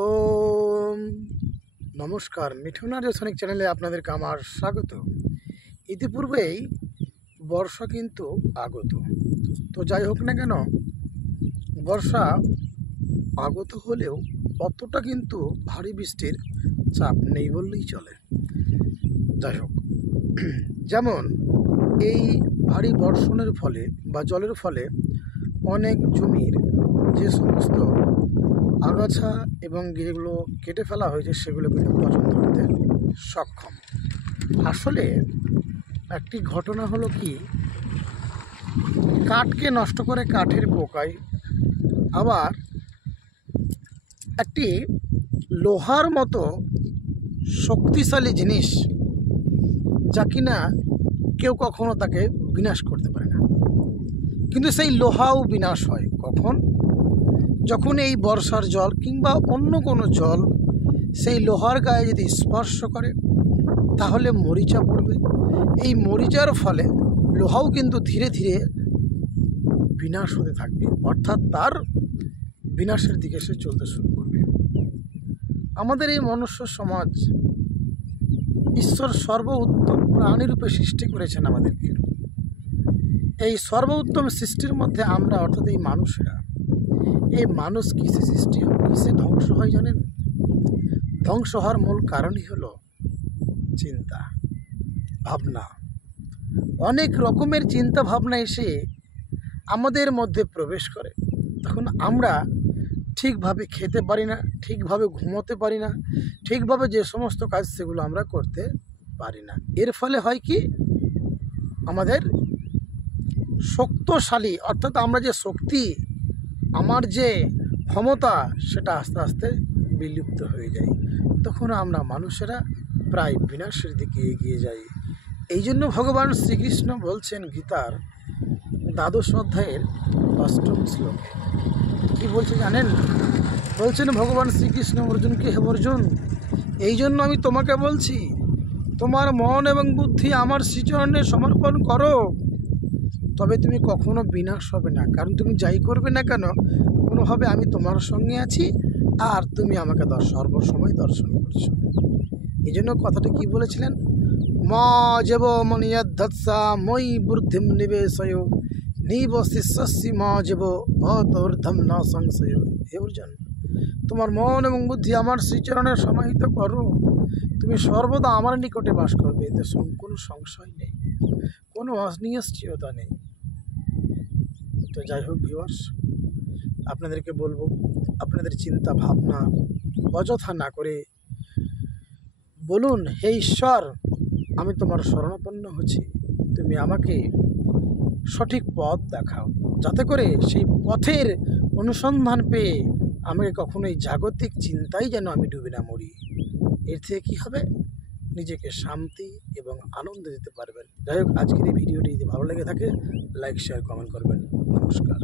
ওম নমস্কার, মিঠুন আর্যসনিক চ্যানেলে আপনাদেরকে আমার স্বাগত। ইতিপূর্বেই বর্ষা কিন্তু আগত। তো যাই হোক না কেন, বর্ষা আগত হলেও অতটা কিন্তু ভারী বৃষ্টির চাপ নেই বললেই চলে। যাই হোক, যেমন এই ভারী বর্ষণের ফলে বা জলের ফলে অনেক জমির যে সমস্ত আগাছা এবং যেগুলো কেটে ফেলা হয়েছে সেগুলো কিন্তু পচন ধরতে সক্ষম। আসলে একটি ঘটনা হলো কি, কাঠকে নষ্ট করে কাঠের পোকায়, আবার একটি লোহার মতো শক্তিশালী জিনিস যা কিনা কেউ কখনো তাকে বিনাশ করতে পারে না, কিন্তু সেই লোহাও বিনাশ হয় কখন? যখন এই বর্ষার জল কিংবা অন্য কোনো জল সেই লোহার গায়ে যদি স্পর্শ করে তাহলে মরিচা পড়বে। এই মরিচার ফলে লোহাও কিন্তু ধীরে ধীরে বিনাশ হতে থাকবে, অর্থাৎ তার বিনাশের দিকে সে চলতে শুরু করবে। আমাদের এই মনুষ্য সমাজ, ঈশ্বর সর্বোত্তম প্রাণীরূপে সৃষ্টি করেছেন আমাদেরকে। এই সর্বোত্তম সৃষ্টির মধ্যে আমরা, অর্থাৎ এই মানুষেরা, এই মানুষ কিসে সৃষ্টি হয়, কিসে ধ্বংস হয় জানেন? ধ্বংস হওয়ার মূল কারণই হলো চিন্তা ভাবনা। অনেক রকমের চিন্তা ভাবনা এসে আমাদের মধ্যে প্রবেশ করে, তখন আমরা ঠিকভাবে খেতে পারি না, ঠিকভাবে ঘুমোতে পারি না, ঠিকভাবে যে সমস্ত কাজ সেগুলো আমরা করতে পারি না। এর ফলে হয় কি, আমাদের শক্তিশালী, অর্থাৎ আমরা যে শক্তি, আমার যে ক্ষমতা, সেটা আস্তে আস্তে বিলুপ্ত হয়ে যায়। তখন আমরা মানুষেরা প্রায় বিনাশের দিকে এগিয়ে যাই। এই জন্য ভগবান শ্রীকৃষ্ণ বলছেন গীতার ১২ অধ্যায়ের ৮ম শ্লোকে, কি বলছে জানেন? বলছেন ভগবান শ্রীকৃষ্ণ অর্জুনকে, হে অর্জুন, এই জন্য আমি তোমাকে বলছি, তোমার মন এবং বুদ্ধি আমার শ্রীচরণে সমর্পণ করো, তবে তুমি কখনো বিনাশ হবে না। কারণ তুমি যাই করবে না কেন, কোনোভাবে আমি তোমার সঙ্গে আছি, আর তুমি আমাকে সর্বসময় দর্শন করছো। এই জন্য কথাটা কি বলেছিলেন? মা যেব মনিয়দ্ধৎসা মই বুদ্ধিম নিবেশয় নিবশিষ্যসি মা যেব অতর্ধম না সংশয়। হে অর্জুন, তোমার মন এবং বুদ্ধি আমার শ্রীচরণে সমাহিত করো, তুমি সর্বদা আমার নিকটে বাস করবে, এতে কোনো সংশয় নেই, কোনো অনিশ্চয়তা নেই। তো যাই হোক ভিউয়ার্স, আপনাদেরকে বলবো, আপনাদের চিন্তা ভাবনা অযথা না করে বলুন, হে ঈশ্বর, আমি তোমার শরণাপন্ন হচ্ছি, তুমি আমাকে সঠিক পথ দেখাও, যাতে করে সেই পথের অনুসন্ধান পেয়ে আমাকে কখনোই জাগতিক চিন্তায় যেন আমি ডুবে না মরি। এর থেকে কী হবে? নিজেকে শান্তি এবং আনন্দ দিতে পারবেন। যাই হোক, আজকের এই ভিডিওটি যদি ভালো লেগে থাকে, লাইক, শেয়ার, কমেন্ট করবেন। নমস্কার।